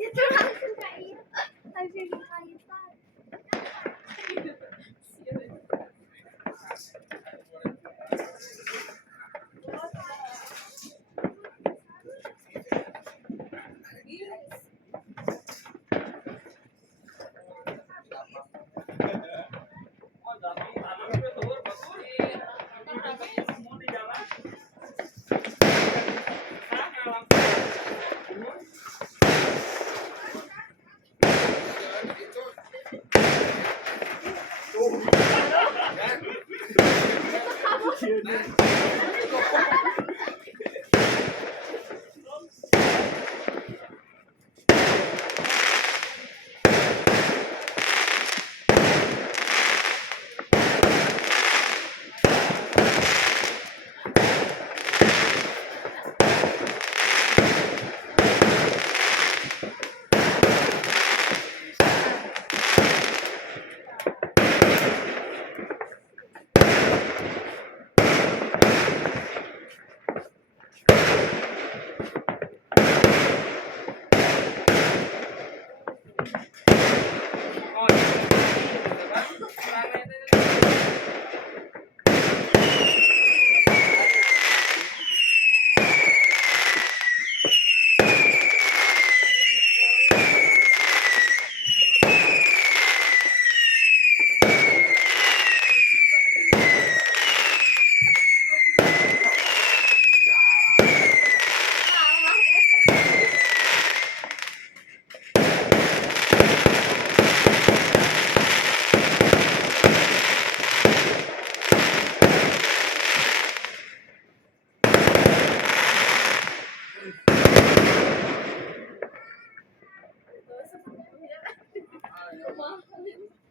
Itu langsung kayak langsung dikaitan.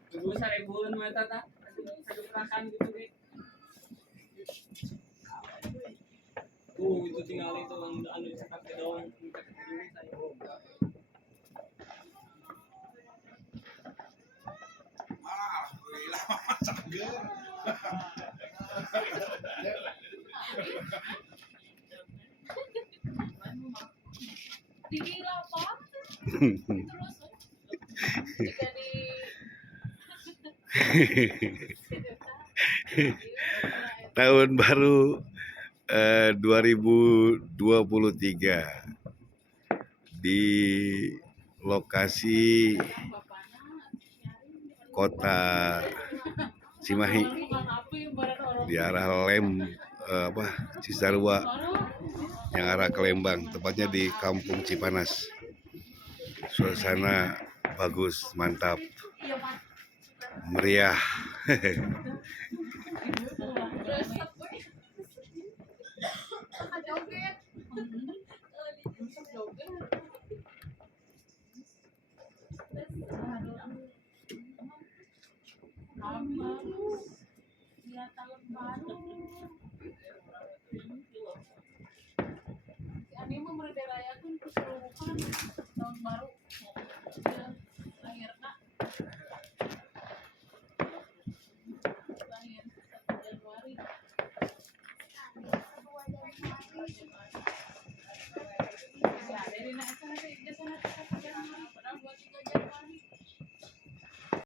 Dulu 1000-an mah eta tah. Satu perakan gitu ge. Itu tinggal itu anu cekat ke doang, cekat ke ini saya. Alhamdulillah masak ger. Dikira apa? Terus jika di Tahun baru 2023 di lokasi kota Cimahi di arah Cisarua yang arah ke Lembang, tepatnya di Kampung Cipanas. Suasana bagus, mantap, meriah. Ini memerdekakan keseluruhan tahun baru akhirnya